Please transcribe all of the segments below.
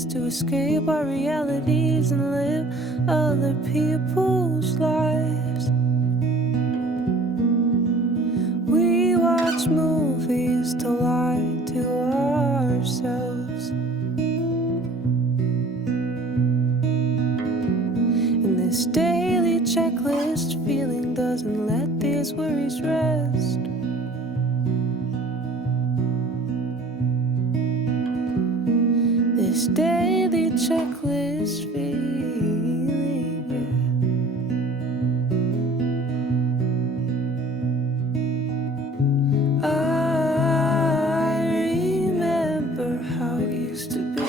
us to escape our realities and live other people's lives. We watch movies to lie to ourselves. And this daily checklist feeling doesn't let these worries rest. This daily checklist feeling, yeah. I remember how it used to be.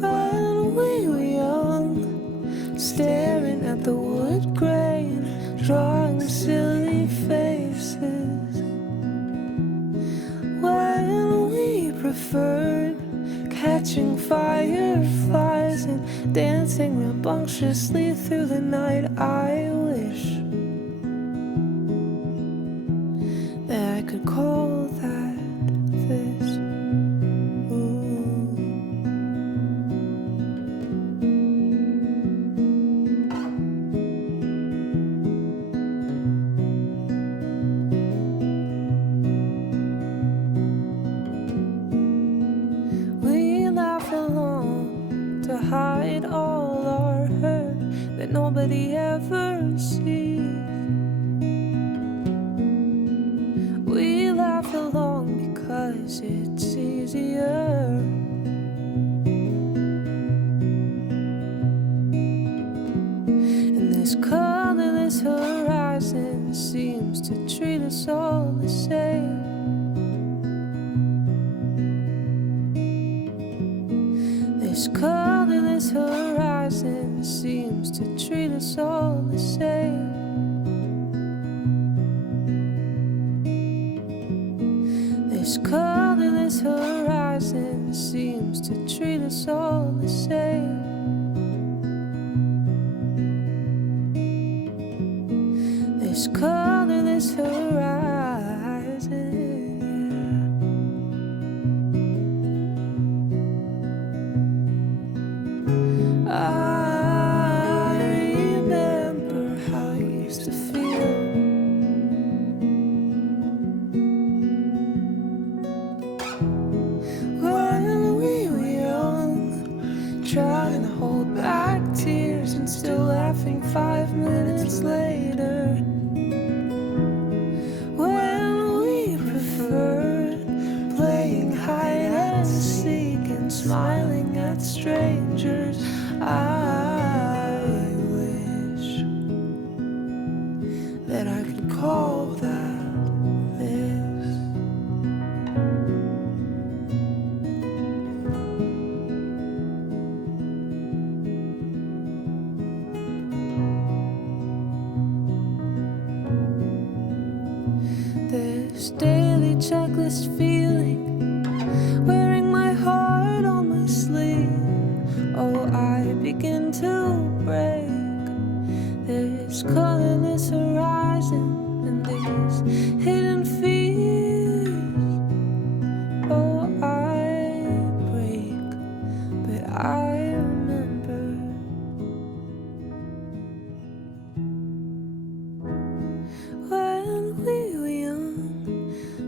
When we were young, staring at the wood grain, drawing silly faces. Preferred catching fireflies and dancing rambunctiously through the night. I wish that I could call that this. Hide all our hurt that nobody ever sees. We laugh along because it's easier. And this colorless horizon seems to treat us all the same. This colorless horizon seems to treat us all the same. This colorless horizon seems to treat us all the same. This colorless horizon. I remember how it used to feel. When we were young, trying to hold back tears and still laughing 5 minutes later. When we preferred playing hide and seek and smiling at strangers. I wish that I could call that this. This daily checklist feeling, wearing my heart on my sleeve. Oh, I begin to break this colorless horizon and these hidden fears. Oh, I break, but I remember. When we were young,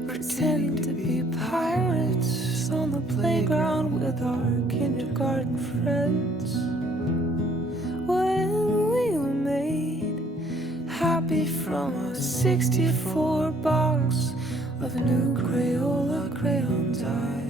pretending to be pirates on the playground with our kindergarten friends. When we were made happy from a 64 box of new Crayola crayons. I